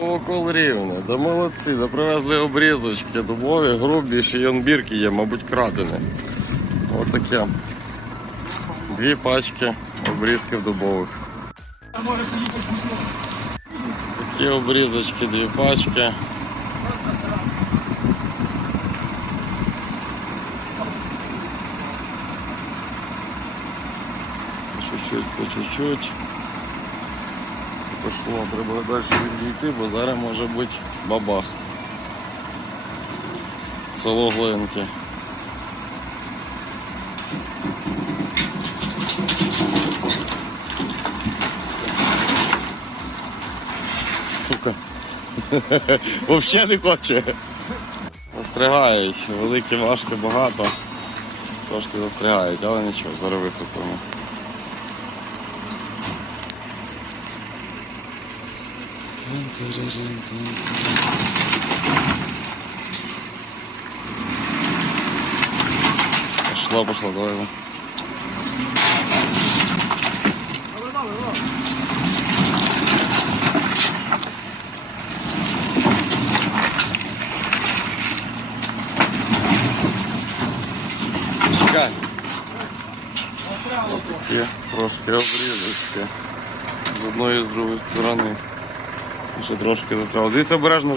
Окол рівне, да молодці, да привезли обрізочки, дубові, грубі, ще й онбірки є, мабуть, крадені. Отаке. Дві пачки обрізків дубових. Такі обрізочки, дві пачки. Чуть-чуть, по чуть-чуть. Пошло, треба далі відійти, бо зараз може бути бабах. Село Глинки. Сука. Взагалі не хоче. Застрягають. Великі важкі багато. Трошки застрягають, але нічого, зараз висипемо. Пошла, пошла, давай. давай. Чекай. Є трошки обрізочки з одної і з другої сторони. Ще трошки застряло. Дивіться обережно,